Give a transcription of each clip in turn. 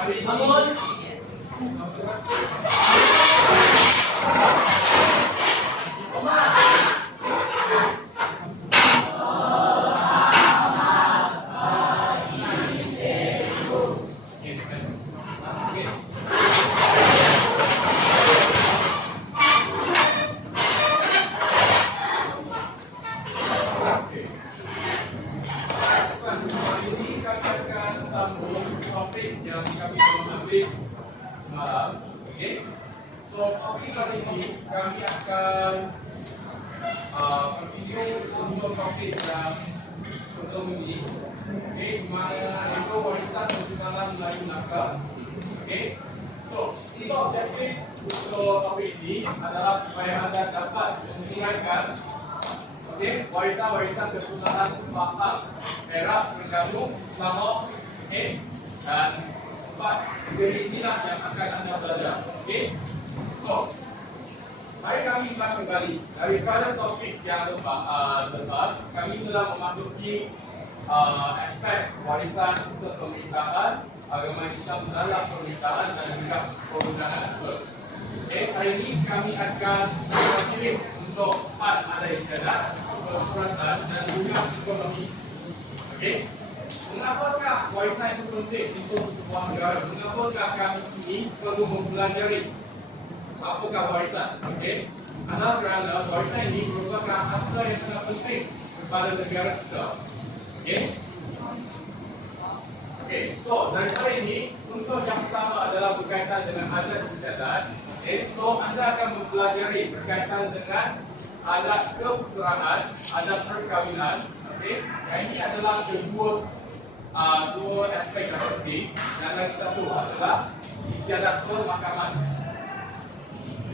Hari ini yang kami ambil semalam. Okay. So topik hari ini kami akan continue untuk topik yang sebelum ini. Okay, mana itu warisan kesultanan Melayu Melaka. Okay. So tiga objektif untuk topik ini adalah supaya anda dapat mengingatkan warisan-warisan kesultanan Batak, Perak, Terengganu, Selangor, dan empat dari inilah yang akan anda belajar. Okay? So, mari kami ulas kembali daripada topik yang lepas. Kami telah memasuki aspek warisan sistem pemerintahan, agama Islam dalam pemerintahan dan juga perundangan. Okay, hari ini kami akan kirim untuk empat ada istiadat, persuratan dan juga ekonomi. Okay? Mengapakah warisan itu penting untuk sebuah negara? Mengapakah kami ini perlu mempelajari apakah warisan? Okay? Kerana warisan ini merupakan harta yang sangat penting kepada negara kita. Okay? Okay, so daripada ini, untuk yang pertama adalah berkaitan dengan adat istiadat. Okay, so anda akan mempelajari berkaitan dengan adat keputeraan, adat perkahwinan. Okay, yang ini adalah dua aspek yang penting. Dan lagi satu adalah istiadat pemakaman.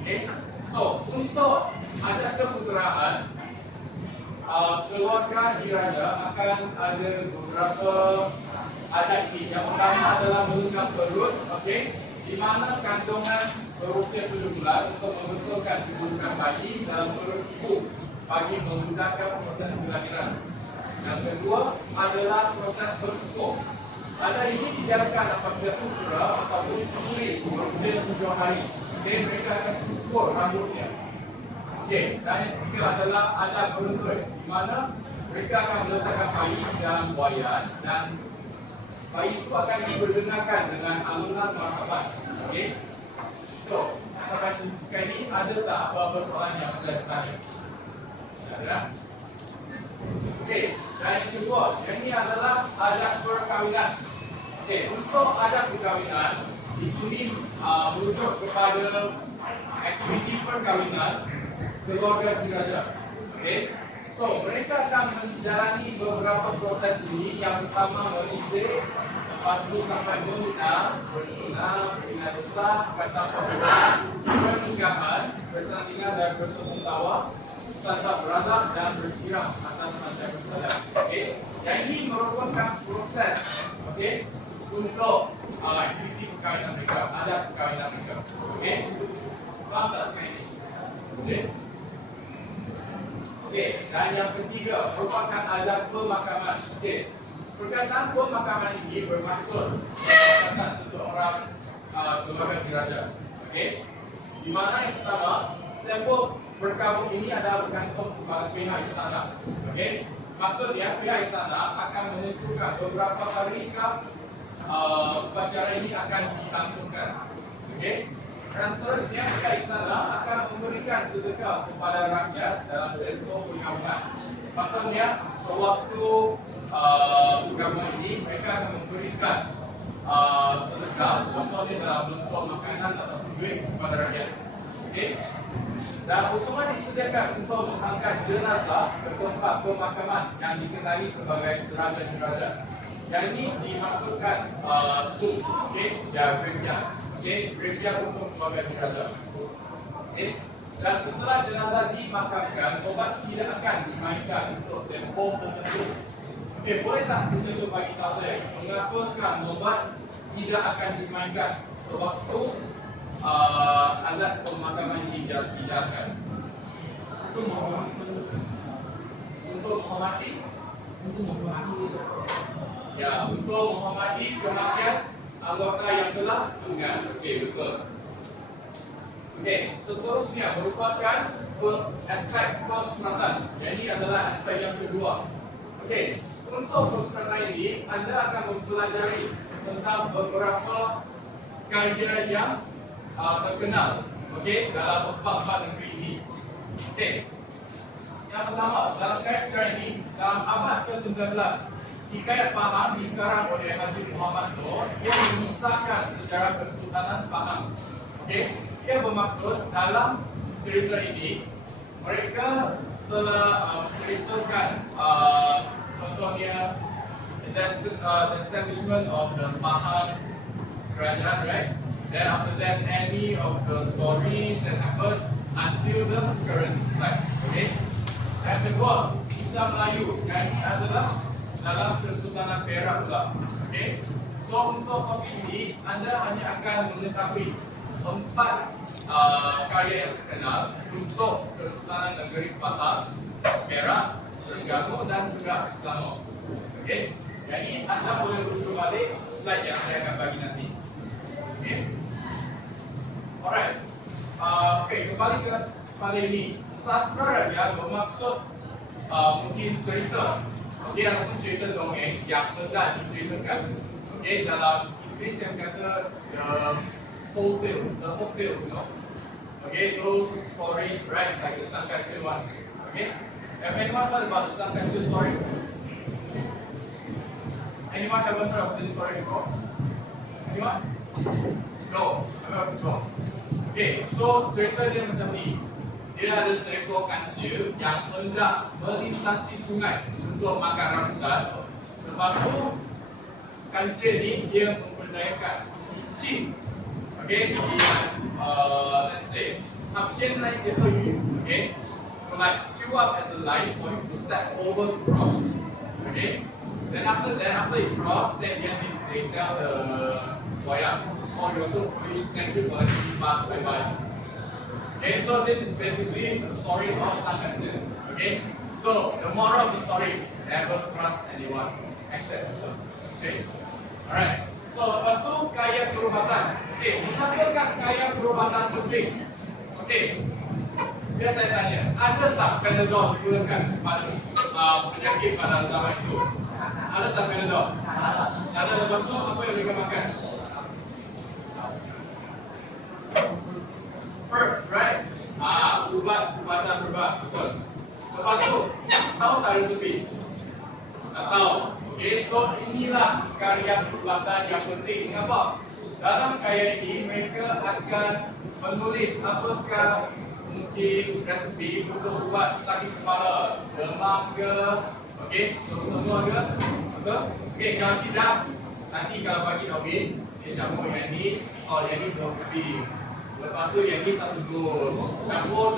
Okay, so untuk adat keputeraan, keluarga diraja akan ada beberapa adat ini. Yang pertama adalah melengkap perut, okay, di mana kandungan berusia 7 bulan untuk membetulkan kedudukan bayi dalam perut ibu bagi memudahkan proses kelahiran. Yang kedua adalah proses bercukur. Adat ini dijalankan apabila putera ataupun puteri berusia 7 hari. Okay, mereka akan cukur rambutnya. Okay, dan yang ketiga adalah adat beruntut, di mana mereka akan meletakkan bayi di dalam buaian dan bayi itu akan diperdengarkan dengan alunan marhaban. Okay, so sampai sekarang ini ada tak apa-apa soalan yang anda bertanya? Ada? Okey, dan yang kedua, yang ini adalah adat perkahwinan. Okey, untuk adat perkahwinan, di sini merujuk kepada aktiviti perkahwinan keluarga diraja. Okey, so mereka akan menjalani beberapa proses ini. Yang pertama menisir, lepas itu sampai meminang, besar, kata pernikahan, persandingan dan bertemu tawa, santap beradab dan bersiram atas macam bersalah. Okay, yang ini merupakan proses, okay, untuk aktiviti perkahwinan mereka, adat perkahwinan mereka. Okay, faham tak sekarang ini? Okay. Okay, dan yang ketiga merupakan adat pemakaman. Okay, perkataan pemakaman ini bermaksud perkataan seseorang keluarga diraja. Okay, di mana yang pertama, tempoh berkabung ini adalah bergantung kepada pihak istana. Okay, maksudnya pihak istana akan menentukan beberapa harikah upacara ini akan dilangsungkan. Okay, dan seterusnya pihak istana akan memberikan sedekah kepada rakyat dalam tempoh perkahwinan. Maksudnya sewaktu perkahwinan ini mereka akan memberikan sedekah, contohnya dalam bentuk makanan atau duit kepada rakyat. Okay, dan usungan disediakan untuk mengangkat jenazah ke tempat pemakaman yang dikenali sebagai seraja diraja. Yang ini dimaksudkan graveyard. Okay, graveyard untuk keluarga diraja. Okay, dan setelah jenazah dimakamkan, obat tidak akan dimainkan untuk tempoh tertentu. Okay, boleh tak sesuatu bagi tahu saya mengapakah obat tidak akan dimainkan sewaktu adat pemakaman ini dijalankan? Untuk menghormati? Ya, untuk menghormati kematian anggota yang telah meninggal. Okey, betul. Okey, seterusnya merupakan aspek persuratan. Jadi adalah aspek yang kedua. Okey, untuk persuratan ini anda akan mempelajari tentang beberapa karya yang terkenal. Okey, dalam bab-bab negeri ini. Okey. Yang pertama, dalam karya ini dalam abad ke-19, Hikayat Pahang dikarang oleh Haji Muhammad Nur yang memisahkan sejarah Kesultanan Pahang. Okey, ia bermaksud dalam cerita ini mereka telah menceritakan contohnya the establishment of the Pahang kerajaan, right? Then after that, any of the stories that happened until the current time. Okay. Yang kedua, kisah Melayu. Yang ini adalah dalam Kesultanan Perak pula. Okay. So untuk topik ini, anda hanya akan mengetahui 4 karya yang terkenal untuk Kesultanan Negeri Pahang, Perak, Terengganu dan juga Selangor. Okay. Yang ini anda boleh rujuk balik slide yang saya akan bagi nanti. Okay. Alright. Okay, kembali pada ini. Sastra raja bermaksud mungkin cerita. Okay, ataupun cerita dongeng yang telah diceritakan. Okay, dalam Inggeris yang kata the folk tale, you know. Okay, those stories, right, like the Sankacil ones. Okay, have anyone heard about the Sankacil story? Anyone ever heard of this story before? Anyone? No, no. Okay, so cerita dia macam ni. Dia ada seekor kancil yang hendak melintasi sungai untuk makan rambutan. Lepas tu, kancil ni dia memperdayakan kucing. Okay, let's say, 他编那些鳄鱼 okay, to like queue up as a line for you to step over to cross. Okay, then after you cross, then they tell the wayang, oh, you're so foolish, thank you for letting me pass, bye bye. Okay, so this is basically the story of Sankacil. Okay, so the moral of the story: never trust anyone except yourself. Okay, alright. So lepas tu kaya perubatan. Okay, mengapakah kaya perubatan penting? Okay, biar saya tanya, ada tak Panadol digunakan pada penyakit pada zaman itu? Ada tak Panadol? Ada. Lepas tu apa yang mereka makan? First, right? Ubatan berubat, betul. Lepas tu, tahu tak resepi? Tak tahu. Okay, so inilah karya perubatan yang penting. Kenapa? Dalam karya ini, mereka akan menulis apakah mungkin resepi untuk ubat sakit kepala, demam ke, okay, so semua ke? Betul? Okay, kalau tidak, nanti kalau bagi Nobin, dia campur yang ni, yang ni kopi. Lepas tu yang ni satu dos. Campur,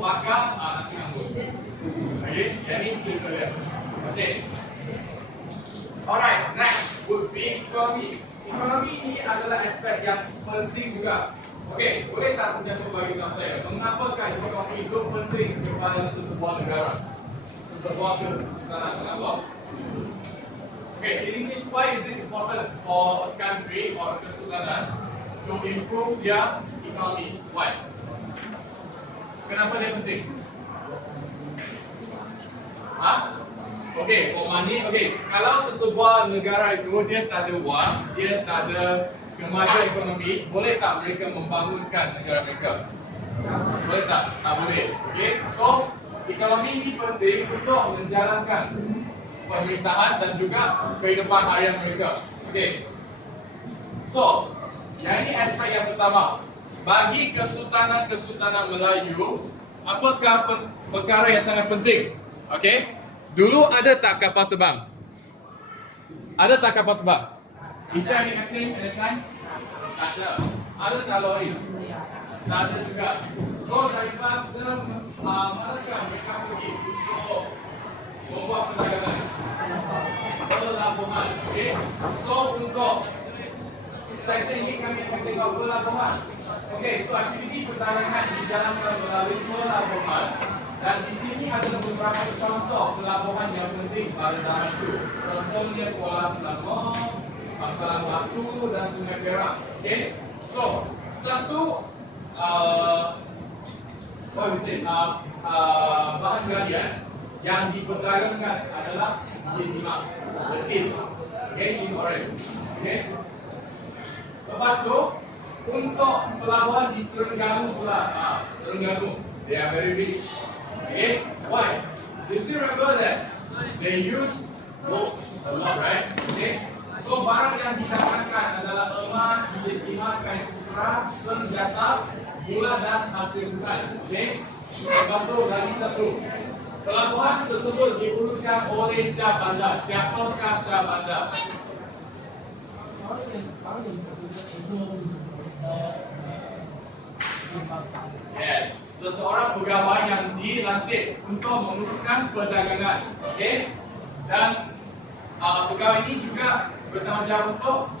bakar, nanti hanggus. Okay, yang ni cerita dia. Okay. Alright, next would be ekonomi. Ekonomi ini adalah aspek yang penting juga. Okay, boleh tak sesiapa bagi tahu saya, mengapakah ekonomi itu penting kepada sesebuah negara? Sesebuah kesultanan, kenapa? Okay, in English, why is it important for a country or a kesultanan to improve their economy? Why? Kenapa dia penting? Okay, for money. Okay, kalau sesebuah negara itu dia tak ada wang, dia tak ada kemajuan ekonomi, boleh tak mereka membangunkan negara mereka? Boleh tak? Tak boleh. Okay, so ekonomi ini penting untuk menjalankan pemerintahan dan juga kehidupan harian mereka. Okay, so yang ini aspek yang pertama. Bagi kesultanan Melayu, apakah perkara yang sangat penting? Okay, dulu ada tak kapal terbang? Ada tak kapal terbang? Is there any airplane at that time? Tak ada. Ada tak lori? Tak ada juga. So daripada manakah mereka pergi untuk membuat perdagangan? Pelabuhan. Okay, so untuk section ini kami akan tengok pelabuhan. Oke, so aktiviti perdagangan dijalankan melalui pelabuhan dan di sini ada beberapa contoh pelabuhan yang penting pada zaman itu. Contohnya Kuala Selangor, Pangkalan Batu dan Sungai Perak. Oke, so satu bahan galian yang diperdagangkan adalah timah, betil. Oke, ini orange. Oke. Lepas tu untuk pelabuhan di Terengganu pula, Terengganu, they are very rich. Okay, why? You still remember that they use gold a lot, right? Okay, so barang yang didapatkan adalah emas, biji timah, kain sutra, senjata, gula dan hasil hutan. Okay, lepas tu lagi satu. Pelabuhan tersebut diuruskan oleh Syah Bandar. Siapakah Syah Bandar? Yes, seseorang pegawai yang dilantik untuk menguruskan perdagangan. Okay? Dan pegawai ini juga bertanggungjawab untuk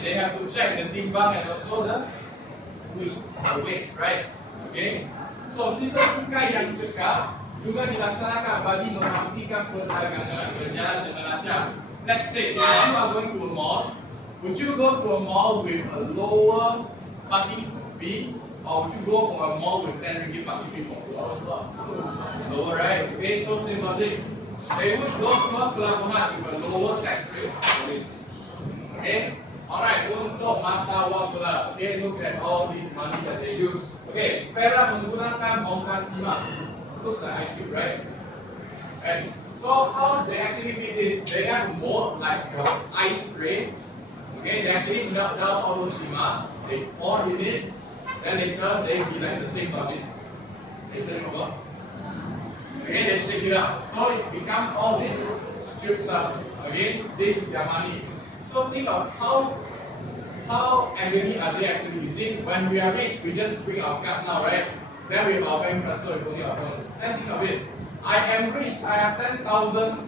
they have to check the timbang and also the weights, right? Okay? So sistem cukai yang cekap juga dilaksanakan bagi memastikan perdagangan berjalan dengan lancar. Let's say if you are going to a mall, would you go to a mall with a lower parking fee, or would you go for a mall with 10 ringgit parking fee for lower, right? Okay, so same logic. They would go to a pelabuhan with a lower tax rate. Okay, alright. Untuk mata wang pula, okay, look at all this money that they use. Okay, Perak menggunakan bongkar timah. Looks like ice cream, right? And so how they actually make this? They have more like ice cream. Okay, they actually melt down all those timah. They pour in it, then later they be like the same bucket. They turn over. Okay, they shake it up. So it becomes all this cute stuff. Okay, this is their money. So think of how agony are they actually using? When we are rich, we just bring our card now, right? Then we have our bank transfer, we only our phone. Then think of it. I am rich, I have 10,000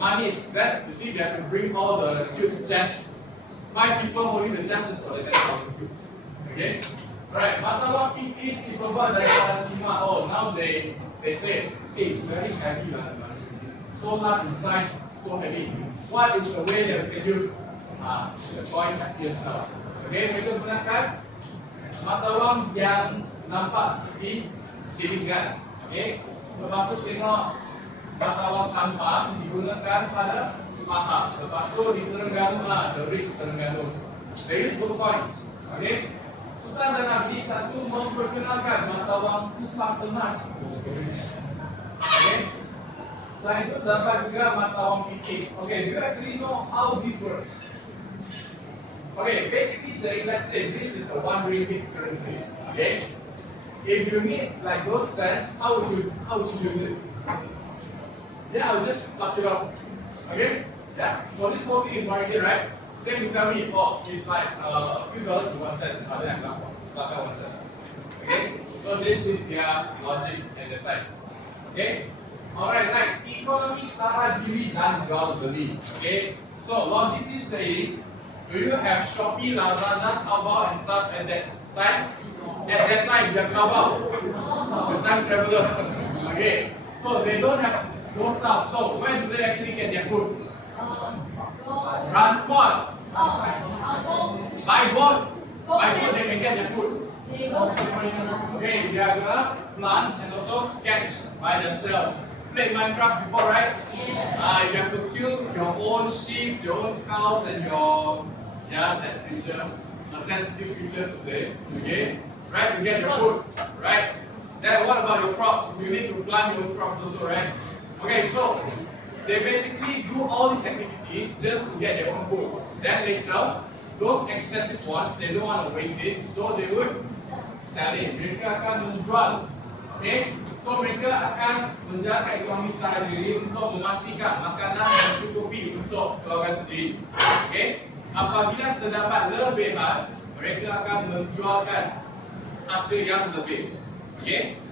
monies. Then you see they have to bring all the cute chests. 5 people holding the chests for the 10,000 cubes. Okay? Alright, matawa pitis people dari timah. Oh, now they say, hey, it's very heavy. So large in size, so heavy. What is the way that we can use? The coin appears now. Okay, mereka gunakan mata wang yang nampak seperti silingan. Okay, lepas tu tengok mata wang tampang digunakan pada mahal. Lepas tu di Terengganu lah, the rich Terengganu. They use both coins. Okay, Sultan Zanabi satu memperkenalkan mata wang tupak emas. Okay. Setelah itu terdapat juga mata wang pitis. Okay, do you actually know how this works? Okay, basically saying, let's say this is a 1 ringgit currently. Okay, if you need like those cents, how would you use it? Yeah, I'll just pluck it off. Okay, yeah. So this whole thing is 1 ringgit, right? Then you tell me, oh, it's like a few dollars to 1 cent. Then I'm pluck out 1 cent. Okay, so this is their logic at the time. Okay. Alright, next, ekonomi sara diri dan jual beli. Okay, so logically saying, do you have Shopee, Lazada, Taobao and stuff at that time? At that time, you have Taobao, the time traveler. Okay, so they don't have those stuff. So where do they actually get their food? Transport. By boat. By boat they can get their food. Okay, they are gonna plant and also catch by themselves. Played Minecraft before, right? Yeah. You have to kill your own sheep, your own cows, and your that creature, a sensitive creature to say. Okay, right? To get your food, right? Then what about your crops? You need to plant your own crops also, right? Okay, so they basically do all these activities just to get their own food. Then later, those excessive ones, they don't want to waste it, so they would sell it. Mereka akan menjual. Okay, so mereka akan menjaga ekonomi sara diri untuk memastikan makanan mencukupi untuk keluarga sendiri. Okay, apabila terdapat lebihan, mereka akan menjualkan hasil yang lebih. Okay,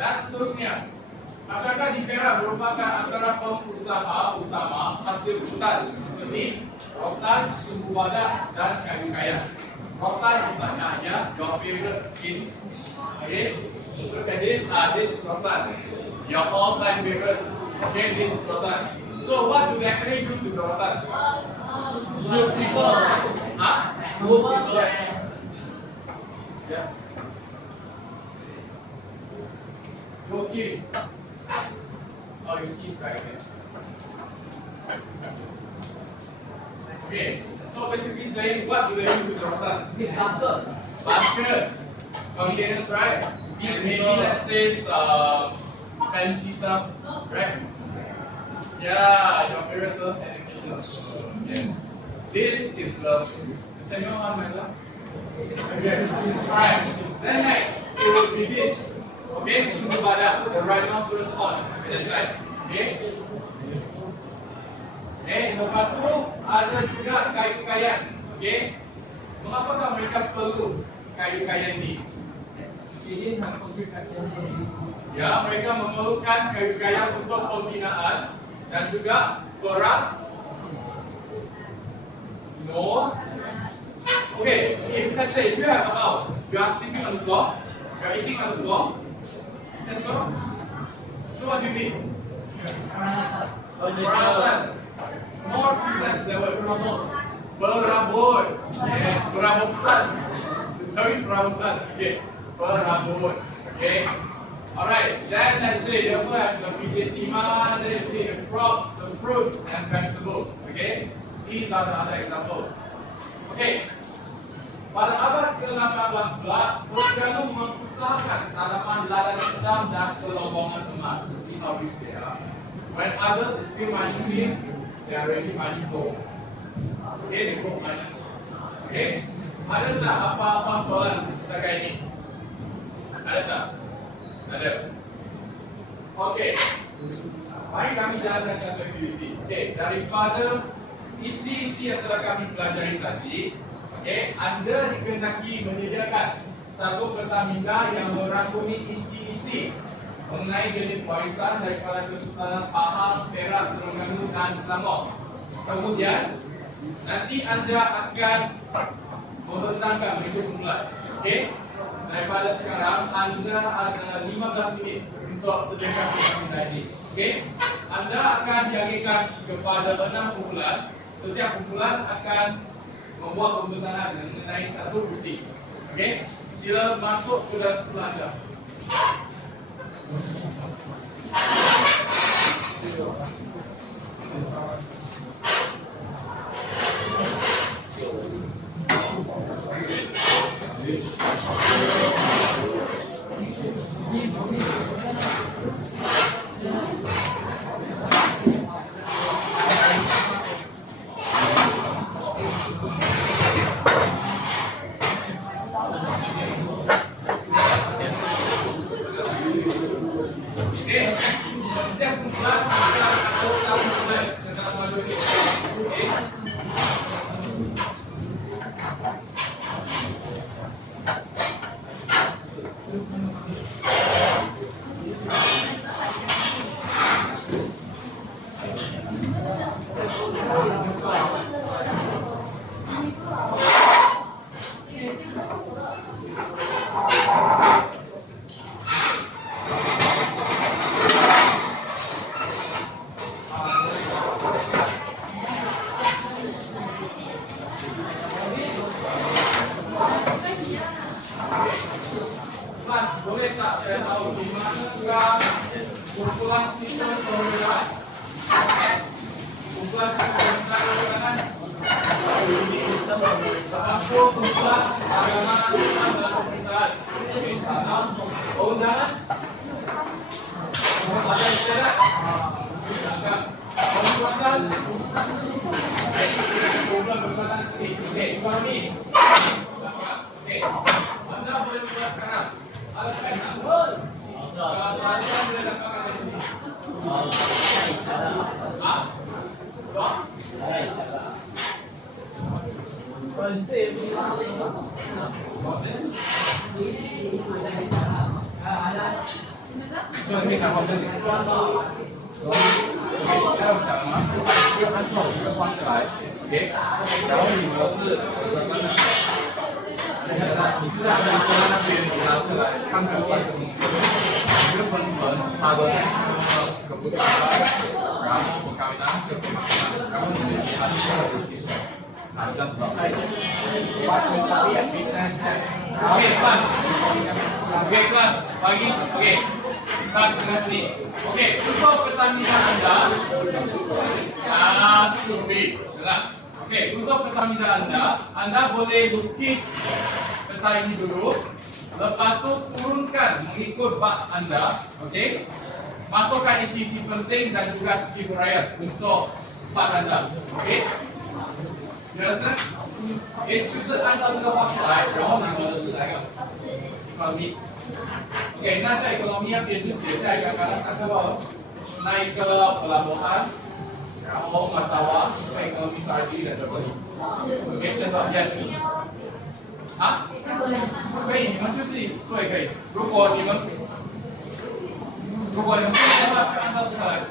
dan seterusnya, masyarakat di Perak merupakan antara pengusaha utama hasil hutan seperti rotan, sumbu badak, dan kayu kaya. Rotan istilahnya hanya your favorite in. Okay, look at this. This is rotan. Your all-time favorite. Okay, this is rotan. So what do we actually do to the rotan? Shoot people. Huh? Move people. Yes. Yeah. Go kill. Oh, you keep right there. Okay, so basically saying what do they use with the rotan? Baskets. Baskets, containers, right? And maybe let's say fancy stuff, right? Yeah, your favorite love animation. Yes. This is love. Is anyone on my love? Okay. Alright. Then next, it will be this. Okay, sumbu badak, the rhinoceros horn. Okay. Lepas tu ada juga kayu kayan. Okay. Mengapakah mereka perlu kayu kayan ini? Ya, mereka memerlukan kayu kayan untuk pembinaan dan juga perang. No. Okay, if let's say you have a house, you are sleeping on the floor, you are eating on the floor. That's all. So what do you need? Peralatan. More precise the word. Perabot. Yes, perabotan. Sorry, perabotan. Okay, perabot. Okay. Alright, then let's say you also have the pijetima, then you see the crops, the fruits and vegetables. Okay, these are the other examples. Okay. Pada abad ke-18 pula, Portugal mengusahakan tanaman lada hitam dan kelobongan emas. See how rich they are. When others is still mining beans, they are already mining gold. Okay, they gold miners. Okay, ada tak apa-apa soalan setakat ini? Ada tak? Ada. Okay, mari kami jalankan satu aktiviti. Okay, daripada isi-isi yang telah kami pelajari tadi, okay, Anda dikehendaki menyediakan satu pertamina yang merangkumi isi-isi mengenai jenis warisan daripada Kesultanan Pahang, Perak, Terengganu dan Selangor. Kemudian nanti Anda akan membentangkan meja kumpulan. Okey. Daripada sekarang Anda ada 15 minit untuk sediakan pertamina ini. Okey. Anda akan diagikan kepada 6 kumpulan. Setiap kumpulan akan membuat pembentangan mengenai satu visi. Okey. Sila masuk ke dalam kumpulan anda. Mas, boleh tak saya tahu di manakah kumpulan sistem pemerintahan? Kumpulan sistem pemerintahan termasuk kumpulan agama Islam dan pemerintahan. Oke, salam. Undangan? Ada istilah? Silakan. Kumpulan kumpulan sendiri. Oke, ekonomi. Oke, Anda boleh mulai sekarang. Kalau kaitan. Kalau kalian boleh datang ke sini. Ah? Dua? So, ini sama aja sih. Oke, kita bisa masuk ke kantor, ke pantai. ，OK，然后你们是你是在那个那边你拿出来看看算个分成，一个分成它的那个可不可以，然后不高档就不高档，然后你们其他的所有的系统，啊，这样子的。Oke, kelas. Oke, kelas. Pagi. Oke. Kelas dengan sini. Oke, untuk pertandingan Anda. Dengar. Oke, untuk pertandingan Anda boleh lukis peta ini dulu. Lepas itu turunkan mengikut bak Anda. Oke. Masukkan isi-isi penting dan juga skill riot untuk bak Anda. Oke. 就是按照这个方式来，然后你们的是哪个 economy？ OK， 那在 economy 那边就写下一个刚刚上课的那一个pelabuhan， 然后Matawa， economy strategy 的这里。OK， 真的 yes。啊？可以，你们就自己做也可以。如果你们做的话，就按照这个来。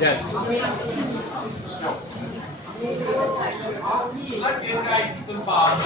Yes. Let me guide some bar.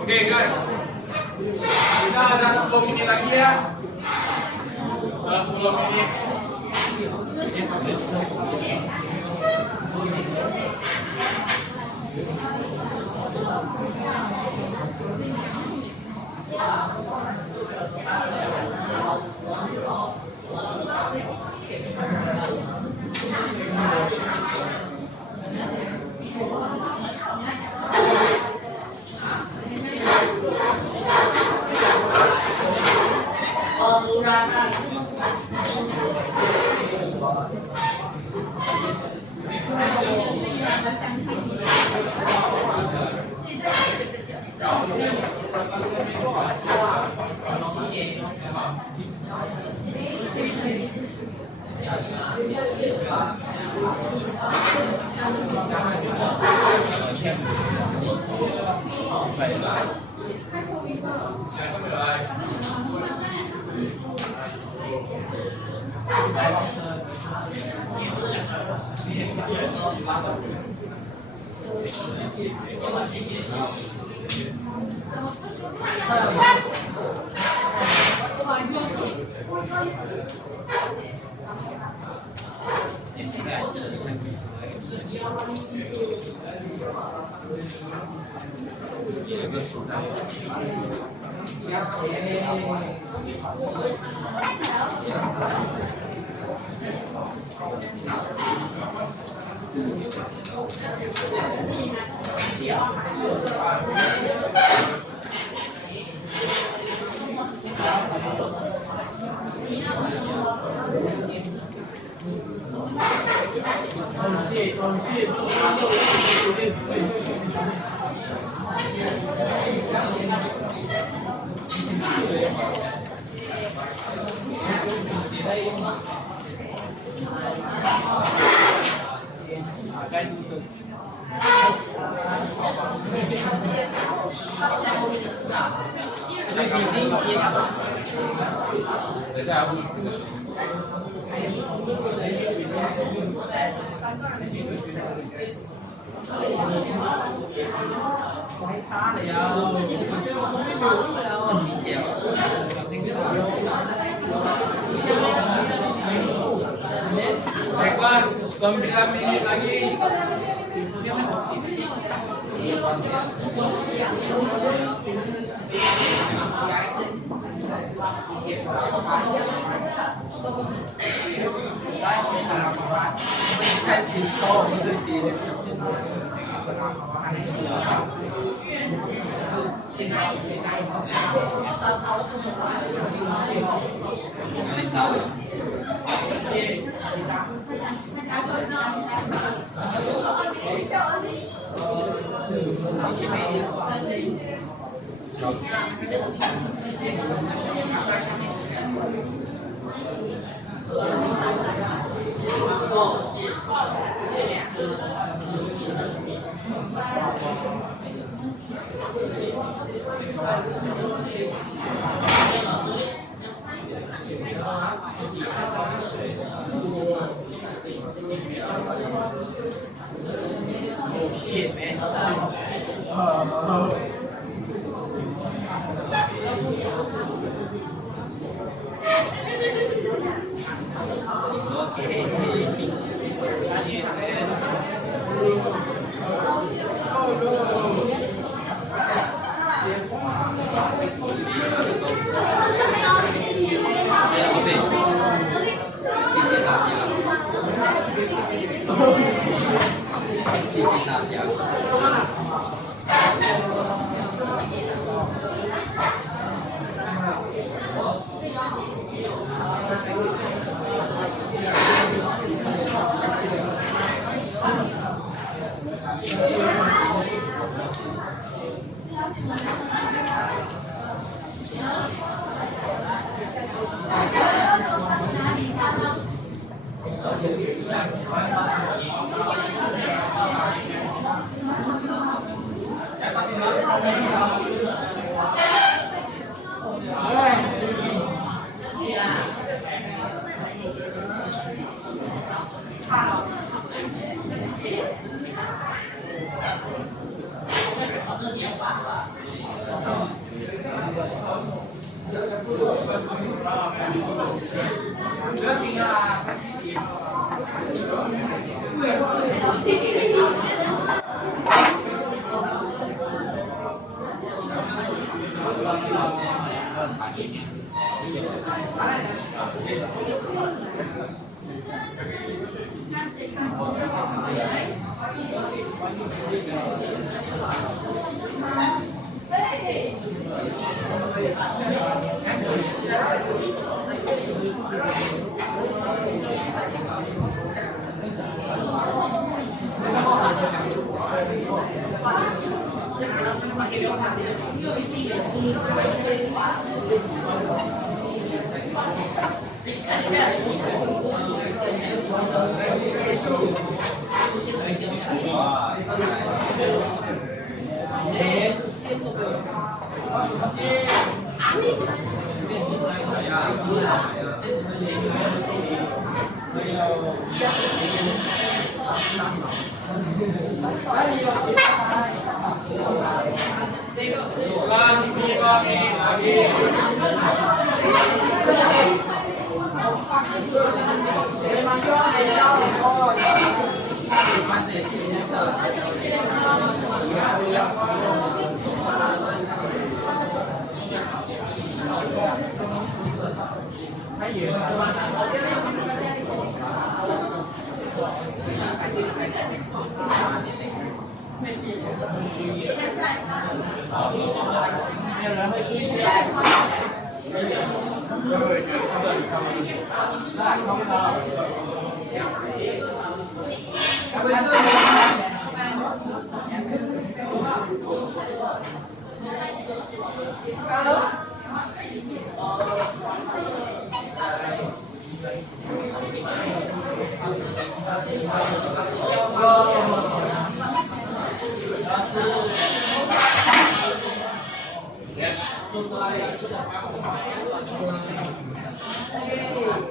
Oke guys, kita ada 10 menit lagi ya. 10 menit. Kelas 9 menit lagi. Kelas 5 menit lagi.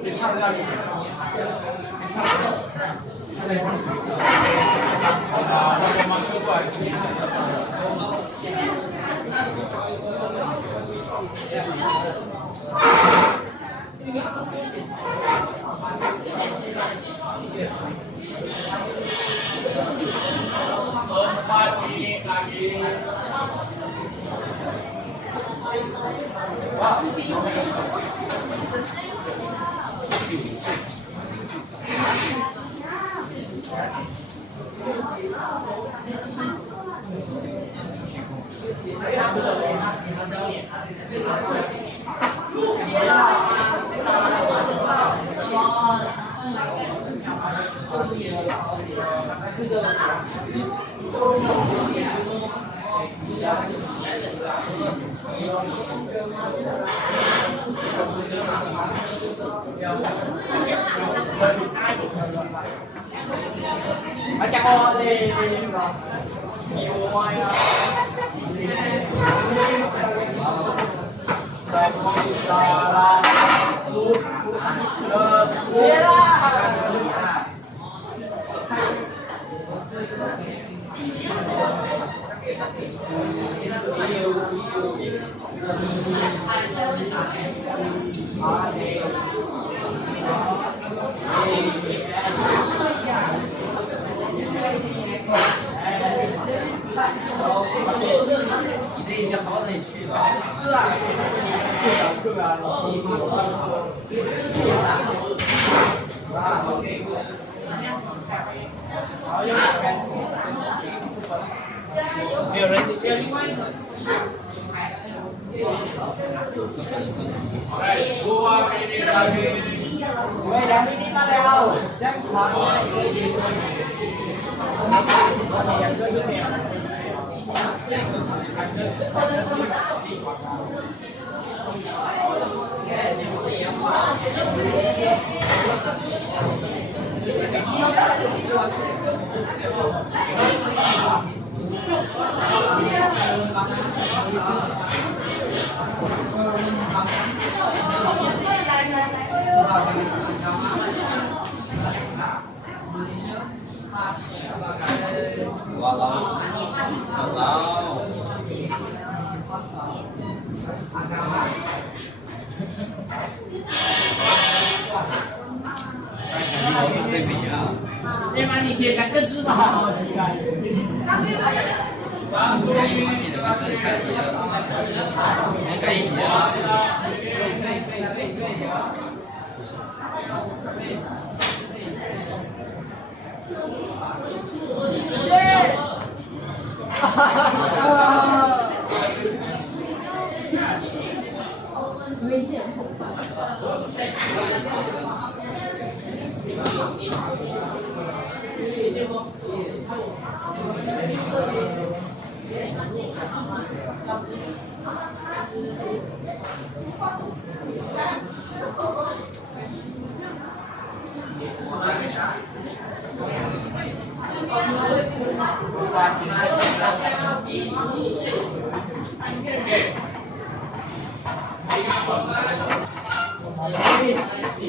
괜찮아요. 괜찮아요. 아, 한번만 끄고 할게. Empat ini lagi. Wah. Chắc có đi nhiều ngoài你这已经跑到那里去了。是啊，对啊，没有人，要另外一个。Alright, 2 minit lagi. Wait, 2 minit na daw. Diyan,哇老，老。这笔啊，要不然你写两个字吧，好奇怪。记得是开始了，能开一起啊。推荐宠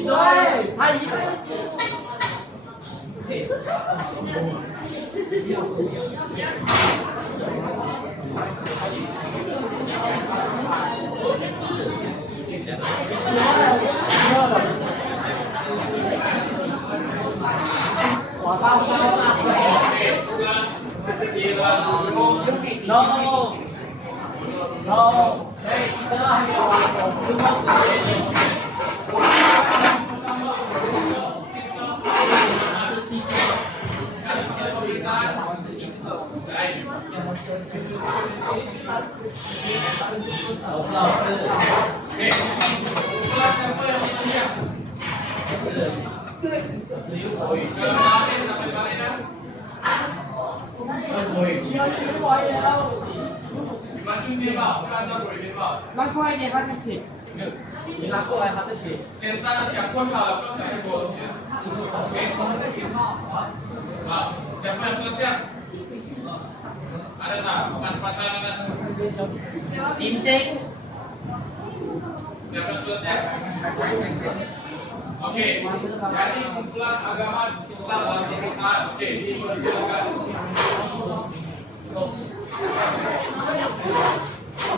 对，他一个人是。我到No. No. Hey, kita hanya你们去面包，看到鬼面包。拿过来一点，他就写。你拿过来，他就写。简单的讲过好了，不要想太多东西。OK。好，想不想说下？Ada tak? Cepat-cepatan ada. Tim 6. Oke, jadi kumpulan agama Islam dalam pemerintahan. Oke, dipersilakan.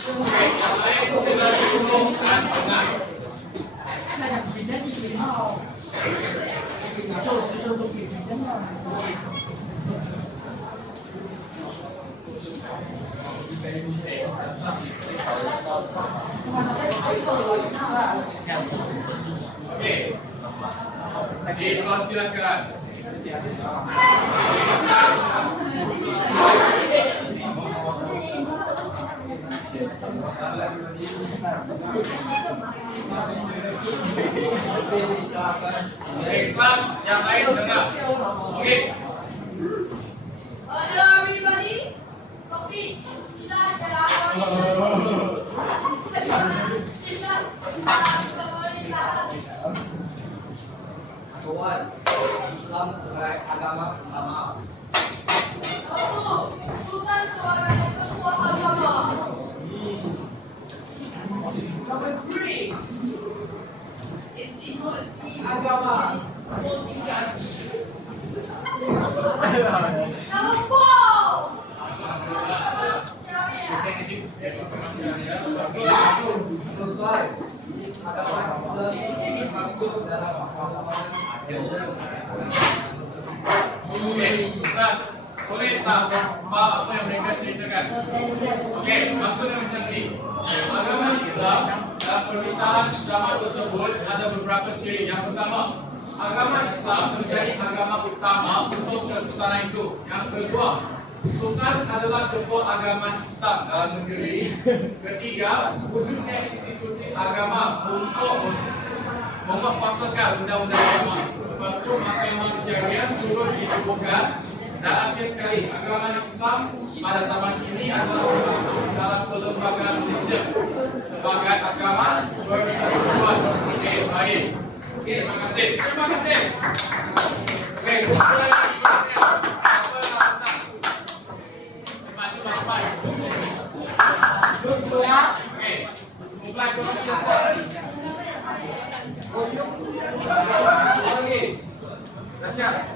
Oke, yang lain sila duduk dan tengah. Oke, dipersilakan. Oke, kelas yang lain dengar. Oke. Everybody, copy. Kita jalan. Tuhan, Islam sebagai agama utama. Sultan sebagai ketua agama. Nomor 3, institusi agama tingkati. Number 5, agama Islam termasuk dalam pemahaman agama. Oke, kelas. Boleh tak apa yang mereka ceritakan? Oke, maksudnya macam ni. Agama Islam dalam pemerintahan zaman tersebut ada beberapa ciri. Yang pertama, agama Islam menjadi agama utama untuk kesultanan itu. Yang kedua, sultan adalah ketua agama Islam dalam negeri. Ketiga, wujudnya institusi agama untuk memfasilkan undang-undang agama. Lepas itu, mahkamah syariah turut ditubuhkan. Dan akhir sekali, agama Islam pada zaman ini adalah terbentuk dalam perlembagaan Malaysia sebagai agama persekutuan. Oke, baik. Terima kasih. Terima kasih. Oke, kumpulan yang berikutnya. Apa yang datang? Cepat. Oke, kumpulan berikutnya. Lagi. Dah siap.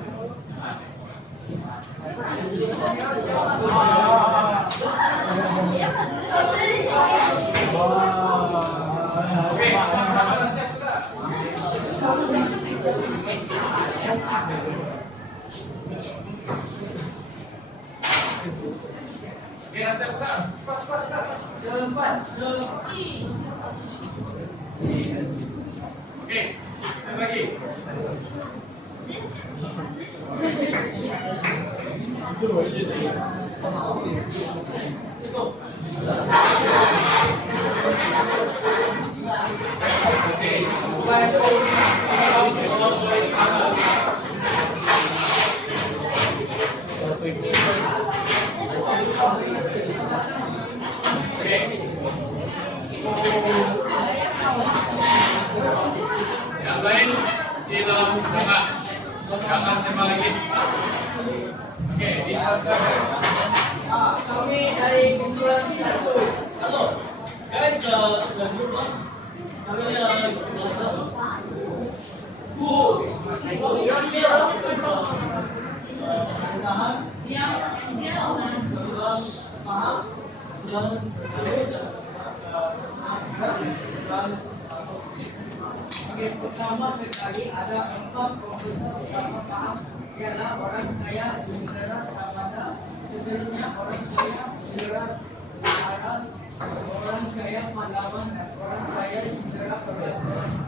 Oke, apa dah siap sudah? Oke, dah siap sudah? Oke, satu lagi. Oke, mulai yang lain sila dengar. Jangan sembah lagi. Oke, dipersilakan. Kami dari kumpulan 1. Halo, guys, sudah dulu Bang. Kami pertama sekali ada 4 profesor utama paham ialah orang kaya indera samada, seterusnya orang kaya indera sekarang, orang kaya Pandawan dan orang kaya indera perdagangan.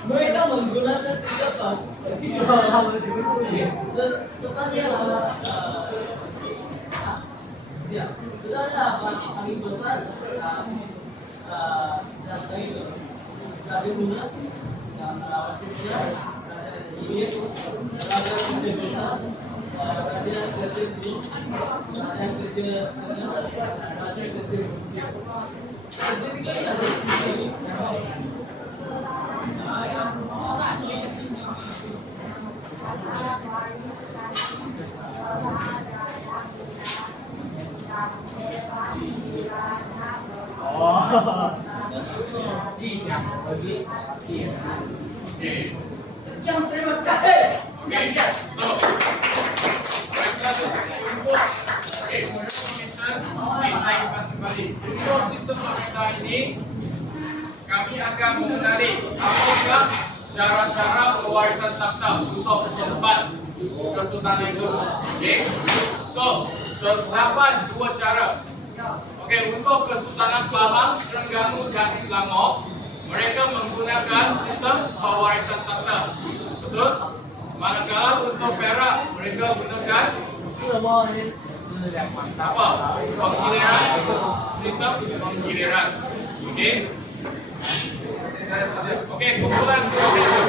Mereka menggunakan senjata. Pertanyaan Ya, sebenarnya paling besar jasa itu dari punya yang merawat kerja ini ada kerja besar ada kerja sini ada kerja basically ada ini tidak bagi sekian terima kasih. Okay, so okay, pemirsa, saya ulas kembali. Untuk sistem kita ini, kami akan mengenali apakah cara-cara pewarisan takhta untuk percepat Kesultanan itu. Okay, so terdapat dua cara. Oke, untuk Kesultanan Pahang, Terengganu dan Selangor, mereka menggunakan sistem pewarisan takhta. Betul? Manakala untuk Perak, mereka gunakan apa? Penggiliran. Sistem penggiliran. Oke. Oke, kumpulan selanjutnya.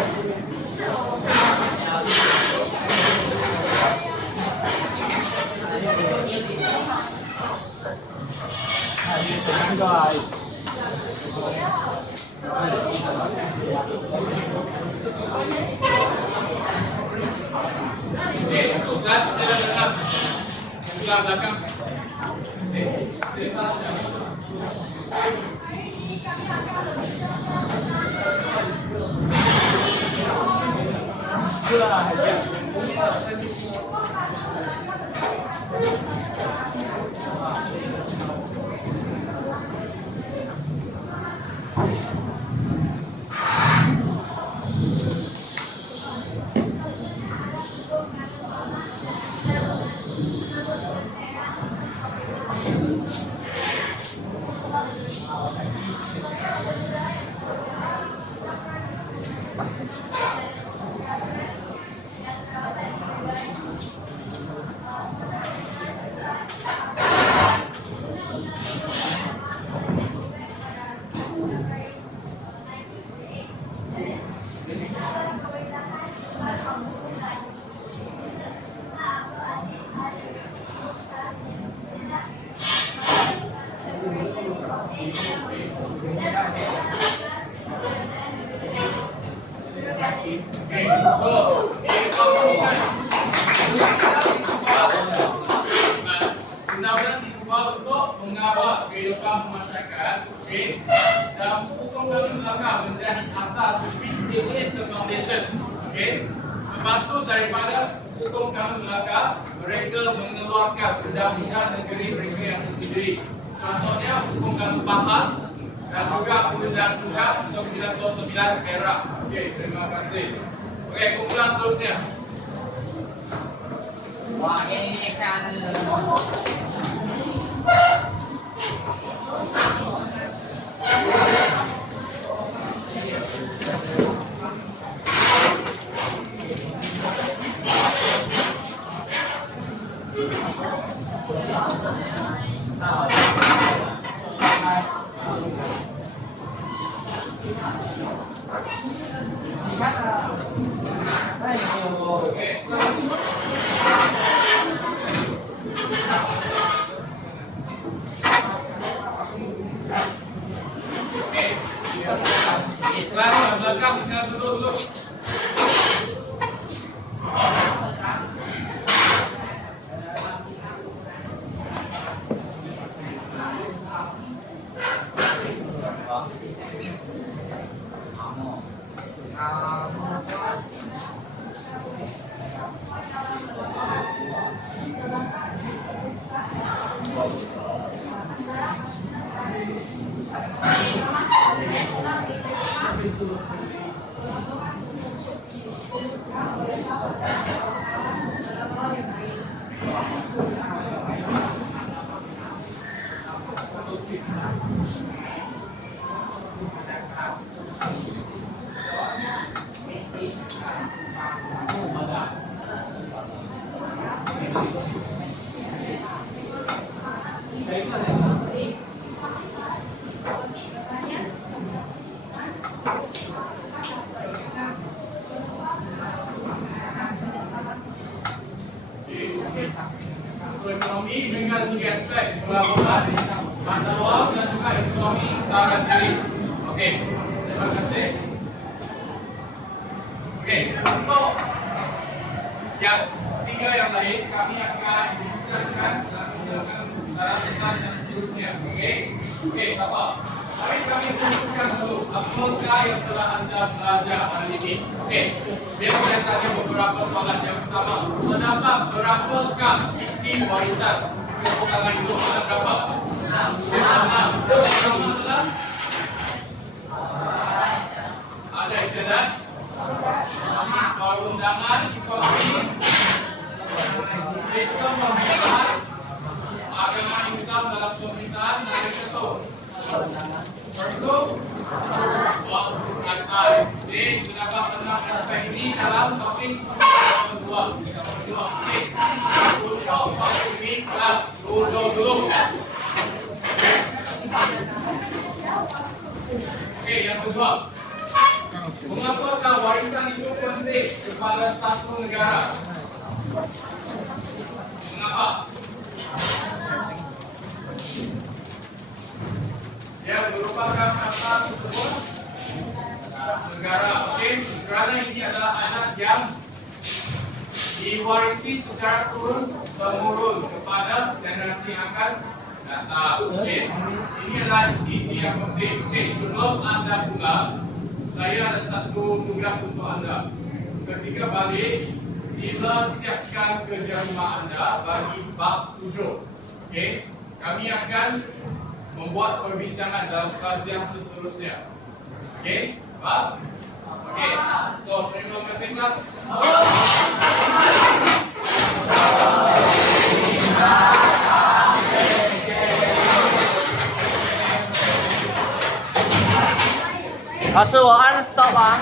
Tugas dalam sebelah belakang. Cerita Hari ini kami akan berbicara Undang-undang diubah untuk mengawal kehidupan masyarakat, okay? Dan hukum kami belakang menjadi asas, which is the foundation, okay? Lepas tu daripada hukum kami belakang, mereka mengeluarkan undang-undang negeri mereka yang tersendiri. Contohnya hukum kami Pahang dan juga undang-undang 99 Perak. Okey, terima kasih. Okey, kumpulan seterusnya. Wah, ini kan Belakang, belakang, sinar dulu. Untuk ekonomi dengan 3 aspek, pelaburan, mata wang dan juga ekonomi secara diri. Okey, terima kasih. Okey, untuk yang 3 yang lain kami akan bincangkan dan menjelaskan dalam dan seterusnya. Okey, okey, apa? Mari kami fokuskan dulu apakah yang telah anda belajar hari ini. Okey, biar saya tanya beberapa soalan. Yang pertama, terdapat berapakah isi warisan keturunan itu? Ada berapa? 6. Berapa adalah? Ada istilah perundangan ekonomi, sistem pemerintahan, agama Islam dalam pemerintahan dan eksekutif. Pergub, waktu akal. Jadi terdapat 6 aspek ini dalam topik kedua. Okey. Untuk topik ini kelas dulu. Okey, yang kedua. Mengapakah warisan itu penting kepada satu negara? Mengapa? Yang merupakan asas tersebut negara. Okey, kerana ini adalah anak yang diwarisi secara turun temurun kepada generasi yang akan datang. Okey, ini adalah sisi yang penting. Okey, sebelum anda pulang, saya ada satu tugas untuk anda. Ketika balik, sila siapkan kerja rumah anda bagi bab 7. Okey, kami akan membuat perbincangan dalam kelas yang seterusnya. Okey, bab? Okey, so terima kasih kelas. La师，我按 stop 啊。